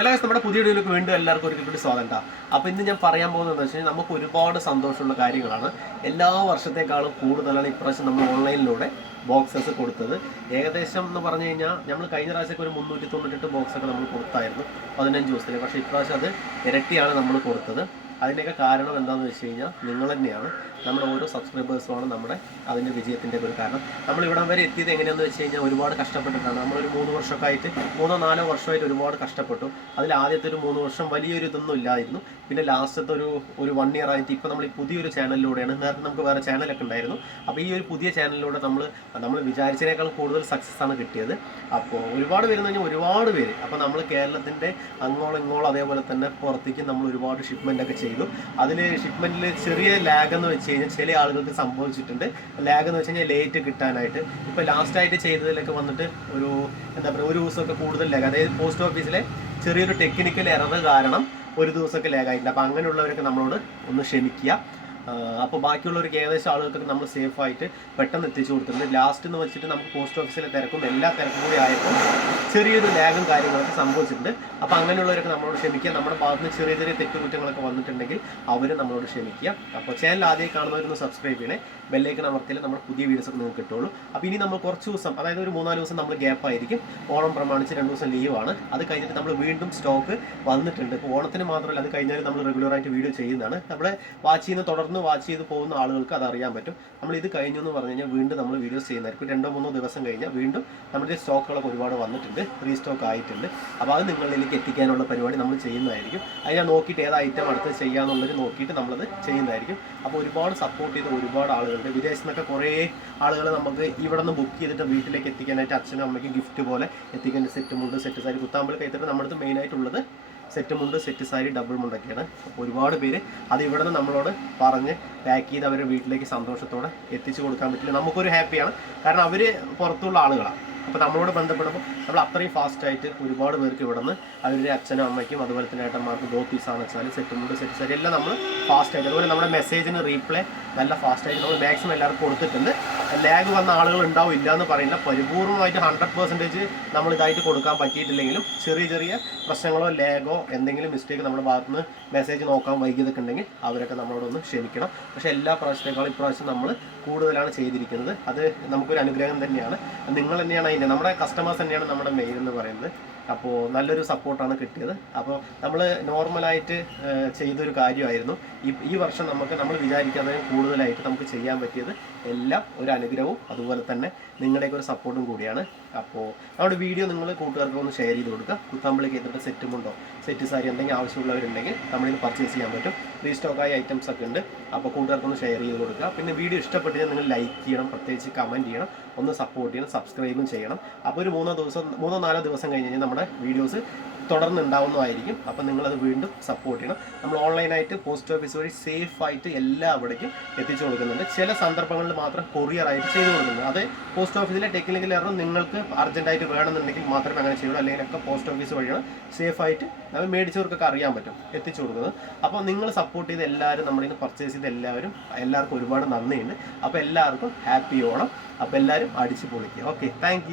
എല്ലാ നമ്മുടെ പുതിയ വീഡിയോയിലേക്ക് വീണ്ടും എല്ലാവർക്കും ഒരിക്കൽ കൂടി സ്വാഗതം അപ്പോൾ ഇന്ന് ഞാൻ പറയാൻ പോകുന്നത് എന്താ വെച്ച് കഴിഞ്ഞാൽ നമുക്ക് ഒരുപാട് സന്തോഷമുള്ള കാര്യങ്ങളാണ്. എല്ലാ വർഷത്തേക്കാളും കൂടുതലാണ് ഇപ്രാവശ്യം നമ്മൾ ഓൺലൈനിലൂടെ ബോക്സസ് കൊടുത്തത്. ഏകദേശം എന്ന് പറഞ്ഞു കഴിഞ്ഞാൽ നമ്മൾ കഴിഞ്ഞ പ്രാവശ്യമൊക്കെ ഒരു മുന്നൂറ്റി തൊണ്ണൂറ്റെട്ട് ബോക്സൊക്കെ നമ്മൾ കൊടുത്തായിരുന്നു പതിനഞ്ച് ദിവസത്തിൽ പക്ഷേ ഇപ്രാവശ്യം അത് ഇരട്ടിയാണ് നമ്മൾ കൊടുത്തത്. അതിന്റെയൊക്കെ കാരണം എന്താണെന്ന് വെച്ച് കഴിഞ്ഞാൽ നിങ്ങൾ തന്നെയാണ്. നമ്മുടെ ഓരോ സബ്സ്ക്രൈബേഴ്സുമാണ് നമ്മുടെ അതിന്റെ വിജയത്തിന്റെ ഒരു കാരണം. നമ്മൾ ഇവിടം വരെ എത്തിയത് എങ്ങനെയാണെന്ന് വെച്ച് കഴിഞ്ഞാൽ ഒരുപാട് കഷ്ടപ്പെട്ടിട്ടാണ്. നമ്മളൊരു മൂന്ന് വർഷമൊക്കെ ആയിട്ട് മൂന്നോ നാലോ വർഷമായിട്ട് ഒരുപാട് കഷ്ടപ്പെട്ടു. അതിൽ ആദ്യത്തെ ഒരു മൂന്ന് വർഷം വലിയൊരു ഇതൊന്നും ഇല്ലായിരുന്നു. പിന്നെ ലാസ്റ്റത്തെ ഒരു ഒരു വൺ ഇയർ ആയിട്ട് ഇപ്പോൾ നമ്മൾ ഈ പുതിയൊരു ചാനലിലൂടെയാണ് നേരത്തെ നമുക്ക് വേറെ ചാനലൊക്കെ ഉണ്ടായിരുന്നു. അപ്പോൾ ഈ ഒരു പുതിയ ചാനലിലൂടെ നമ്മൾ നമ്മൾ വിചാരിച്ചതിനേക്കാൾ കൂടുതൽ സക്സസ് ആണ് കിട്ടിയത്. അപ്പോൾ ഒരുപാട് പേര് എന്ന് ഒരുപാട് പേര്. അപ്പോൾ നമ്മൾ കേരളത്തിന്റെ അങ്ങോളം ഇങ്ങോളം അതേപോലെ തന്നെ പുറത്തേക്ക് നമ്മൾ ഒരുപാട് ഷിപ്മെന്റ് ഒക്കെ ചെയ്തു അതിൽ ഷിപ്മെന്റിൽ ചെറിയ ലാഗ് എന്ന് വെച്ച് കഴിഞ്ഞാൽ ചില ആളുകൾക്ക് സംഭവിച്ചിട്ടുണ്ട്. ലാഗ് എന്ന് വെച്ച് കഴിഞ്ഞാൽ ലേറ്റ് കിട്ടാനായിട്ട്. ഇപ്പോൾ ലാസ്റ്റായിട്ട് ചെയ്തതിലൊക്കെ വന്നിട്ട് ഒരു എന്താ പറയുക ഒരു ദിവസമൊക്കെ കൂടുതൽ ലാഗ് അതായത് പോസ്റ്റ് ഓഫീസിലെ ചെറിയൊരു ടെക്നിക്കൽ എറർ കാരണം ഒരു ദിവസമൊക്കെ ലാഗ് ആയിട്ടുണ്ട്. അപ്പോൾ അങ്ങനെയുള്ളവരൊക്കെ നമ്മളോട് ഒന്ന് ക്ഷമിക്കുക. അപ്പോൾ ബാക്കിയുള്ളവർക്ക് ഏകദേശം ആളുകൾക്ക് നമ്മൾ സേഫ് ആയിട്ട് പെട്ടെന്ന് എത്തിച്ചു കൊടുത്തിട്ടുണ്ട്. ലാസ്റ്റ് എന്ന് വെച്ചിട്ട് നമുക്ക് പോസ്റ്റ് ഓഫീസിലെ തിരക്കും എല്ലാ തിരക്കും കൂടി ആയപ്പോൾ ചെറിയൊരു ലാഗും കാര്യങ്ങളൊക്കെ സംഭവിച്ചിട്ടുണ്ട്. അപ്പോൾ അങ്ങനെയുള്ളവരൊക്കെ നമ്മളോട് ക്ഷമിക്കുക. നമ്മുടെ ഭാഗത്ത് നിന്ന് ചെറിയ ചെറിയ തെറ്റുകുറ്റങ്ങളൊക്കെ വന്നിട്ടുണ്ടെങ്കിൽ അവർ നമ്മളോട് ക്ഷമിക്കുക. അപ്പോൾ ചാനൽ ആദ്യം കാണുന്നവരൊന്ന് സബ്സ്ക്രൈബ് ചെയ്യണേ. ബെല്ലേക്ക് അമർത്തിയാൽ നമ്മൾ പുതിയ വീഡിയോസ് ഒക്കെ നിങ്ങൾക്ക് കിട്ടുള്ളൂ അപ്പോൾ ഇനി നമ്മൾ കുറച്ച് ദിവസം അതായത് ഒരു മൂന്നാൽ ദിവസം നമ്മൾ ഗ്യാപ്പ് ആയിരിക്കും. ഓണം പ്രമാണിച്ച് രണ്ട് ദിവസം ലീവാണ് അത് കഴിഞ്ഞിട്ട് നമ്മൾ വീണ്ടും സ്റ്റോക്ക് വന്നിട്ടുണ്ട്. ഇപ്പോൾ ഓണത്തിന് മാത്രമല്ല അത് കഴിഞ്ഞാൽ നമ്മൾ റെഗുലറായിട്ട് വീഡിയോ ചെയ്യുന്നതാണ്. നമ്മുടെ വാച്ച് ചെയ്യുന്ന തുടർന്ന് വാച്ച് ചെയ്ത് പോകുന്ന ആളുകൾക്ക് അത് അറിയാൻ പറ്റും. നമ്മൾ ഇത് കഴിഞ്ഞു എന്ന് പറഞ്ഞു കഴിഞ്ഞാൽ വീണ്ടും നമ്മൾ വീഡിയോസ് ചെയ്യുന്നതായിരിക്കും. രണ്ടോ മൂന്നോ ദിവസം കഴിഞ്ഞാൽ വീണ്ടും നമ്മുടെ സ്റ്റോക്കുകളൊക്കെ ഒരുപാട് വന്നിട്ടുണ്ട് റീസ്റ്റോക്ക് ആയിട്ടുണ്ട്. അപ്പോൾ അത് നിങ്ങളിലേക്ക് എത്തിക്കാനുള്ള പരിപാടി നമ്മൾ ചെയ്യുന്നതായിരിക്കും. അതിനെ നോക്കിയിട്ട് ഏത് ഐറ്റം അടുത്ത് ചെയ്യാന്നുള്ളത് നോക്കിയിട്ട് നമ്മളത് ചെയ്യുന്നതായിരിക്കും. അപ്പോൾ ഒരുപാട് സപ്പോർട്ട് ചെയ്ത ഒരുപാട് ആളുകളുണ്ട്. വിദേശത്ത് നിന്നൊക്കെ കുറേ ആളുകൾ നമുക്ക് ഇവിടെ നിന്ന് ബുക്ക് ചെയ്തിട്ട് വീട്ടിലേക്ക് എത്തിക്കാനായിട്ട് അച്ഛനും അമ്മയ്ക്കും ഗിഫ്റ്റ് പോലെ എത്തിക്കേണ്ട സെറ്റ് മുണ്ട് സെറ്റ് സാരി കുത്താമ്പൽ കൈത്തിട്ട് നമ്മുടെ അടുത്ത് മെയിനായിട്ടുള്ളത് സെറ്റ് മുണ്ട് സെറ്റ് സാരി ഡബിൾ മുണ്ടൊക്കെയാണ്. അപ്പോൾ ഒരുപാട് പേര് അത് ഇവിടെ നിന്ന് നമ്മളോട് പറഞ്ഞ് പാക്ക് ചെയ്ത് അവരുടെ വീട്ടിലേക്ക് സന്തോഷത്തോടെ എത്തിച്ചു കൊടുക്കാൻ പറ്റില്ല. നമുക്കൊരു ഹാപ്പിയാണ് കാരണം അവർ പുറത്തുള്ള ആളുകളാണ് അപ്പോൾ നമ്മളോട് ബന്ധപ്പെടുമ്പോൾ നമ്മൾ അത്രയും ഫാസ്റ്റായിട്ട് ഒരുപാട് പേർക്ക് ഇവിടെ നിന്ന് അവരുടെ അച്ഛനും അമ്മയ്ക്കും അതുപോലെ തന്നെ ഏട്ടന്മാർക്ക് ആണ് വെച്ചാൽ സെറ്റ് മുണ്ട് സെറ്റ് സാരി എല്ലാം നമ്മൾ ഫാസ്റ്റായിട്ട് അതുപോലെ നമ്മുടെ മെസ്സേജിന് റീപ്ലൈ നല്ല ഫാസ്റ്റായിട്ട് നമ്മൾ മാക്സിമം എല്ലാവർക്കും കൊടുത്തിട്ടുണ്ട്. ലാഗ് വന്ന ആളുകൾ ഉണ്ടാവും ഇല്ല എന്ന് പറയില്ല. പരിപൂർണമായിട്ട് ഹൺഡ്രഡ് പെർസെന്റേജ് നമ്മൾ ഇതായിട്ട് കൊടുക്കാൻ പറ്റിയിട്ടില്ലെങ്കിലും ചെറിയ ചെറിയ പ്രശ്നങ്ങളോ ലാഗോ എന്തെങ്കിലും മിസ്റ്റേക്ക് നമ്മുടെ ഭാഗത്ത് നിന്ന് മെസ്സേജ് നോക്കാൻ വൈകിയതൊക്കെ ഉണ്ടെങ്കിൽ അവരൊക്കെ നമ്മളോടൊന്ന് ക്ഷമിക്കണം. പക്ഷേ എല്ലാ പ്രാവശ്യത്തേക്കാളും ഇപ്രാവശ്യം നമ്മൾ കൂടുതലാണ് ചെയ്തിരിക്കുന്നത്. അത് നമുക്കൊരു അനുഗ്രഹം തന്നെയാണ്. നിങ്ങൾ തന്നെയാണ് അതിന്റെ നമ്മുടെ കസ്റ്റമേഴ്സ് തന്നെയാണ് നമ്മുടെ മെയിൻ എന്ന് പറയുന്നത്. അപ്പോൾ നല്ലൊരു സപ്പോർട്ടാണ് കിട്ടിയത്. അപ്പോൾ നമ്മൾ നോർമലായിട്ട് ചെയ്തൊരു കാര്യമായിരുന്നു. ഈ ഈ വർഷം നമുക്ക് നമ്മൾ വിചാരിക്കാതെ കൂടുതലായിട്ട് നമുക്ക് ചെയ്യാൻ പറ്റിയത് എല്ലാം ഒരു അനുഗ്രഹവും അതുപോലെ തന്നെ നിങ്ങളുടെയൊക്കെ ഒരു സപ്പോർട്ടും കൂടിയാണ്. അപ്പോൾ നമ്മുടെ വീഡിയോ നിങ്ങൾ കൂട്ടുകാർക്ക് ഒന്ന് ഷെയർ ചെയ്ത് കൊടുക്കുക. കുത്താമ്പളി സെറ്റും ഉണ്ടോ? സെറ്റ് സാരി എന്തെങ്കിലും ആവശ്യമുള്ളവരുണ്ടെങ്കിൽ നമ്മളിത് പർച്ചേസ് ചെയ്യാൻ പറ്റും. റീസ്റ്റോക്കായ ഐറ്റംസ് ഒക്കെ ഉണ്ട്. അപ്പോൾ കൂട്ടുകാർക്കൊന്ന് ഷെയർ ചെയ്ത് കൊടുക്കുക. പിന്നെ വീഡിയോ ഇഷ്ടപ്പെട്ട് നിങ്ങൾ ലൈക്ക് ചെയ്യണം പ്രത്യേകിച്ച് കമന്റ് ചെയ്യണം. ഒന്ന് സപ്പോർട്ട് ചെയ്യണം സബ്സ്ക്രൈബും ചെയ്യണം. അപ്പോൾ ഒരു മൂന്നോ ദിവസം മൂന്നോ നാലോ ദിവസം കഴിഞ്ഞ് കഴിഞ്ഞാൽ നമ്മുടെ വീഡിയോസ് തുടർന്ന് ഉണ്ടാവുന്നതായിരിക്കും അപ്പോൾ നിങ്ങളത് വീണ്ടും സപ്പോർട്ട് ചെയ്യണം. നമ്മൾ ഓൺലൈനായിട്ട് പോസ്റ്റ് ഓഫീസ് വഴി സേഫായിട്ട് എല്ലാവിടേക്കും എത്തിച്ചു കൊടുക്കുന്നുണ്ട്. ചില സന്ദർഭങ്ങളിൽ മാത്രം കൊറിയറായിട്ട് ചെയ്തു കൊടുക്കുന്നത് അത് പോസ്റ്റ് ഓഫീസിലെ ടെക്നിക്കൽ എറർ നിങ്ങൾക്ക് അർജന്റായിട്ട് വേണമെന്നുണ്ടെങ്കിൽ മാത്രമേ അങ്ങനെ ചെയ്യുള്ളൂ. അല്ലെങ്കിൽ ഒക്കെ പോസ്റ്റ് ഓഫീസ് വഴിയാണ് സേഫായിട്ട് അത് മേടിച്ചവർക്കൊക്കെ അറിയാൻ പറ്റും. എത്തിച്ചു കൊടുക്കുന്നത്. അപ്പോൾ നിങ്ങൾ സപ്പോർട്ട് ചെയ്ത് എല്ലാവരും നമ്മുടെ ഇന്ന് പർച്ചേസ് ചെയ്ത് എല്ലാവരും എല്ലാവർക്കും ഒരുപാട് നന്ദിയുണ്ട്. അപ്പോൾ എല്ലാവർക്കും ഹാപ്പി ഓണം. അപ്പോൾ എല്ലാവരും അടിച്ചു പൊളിക്കുക. Okay thank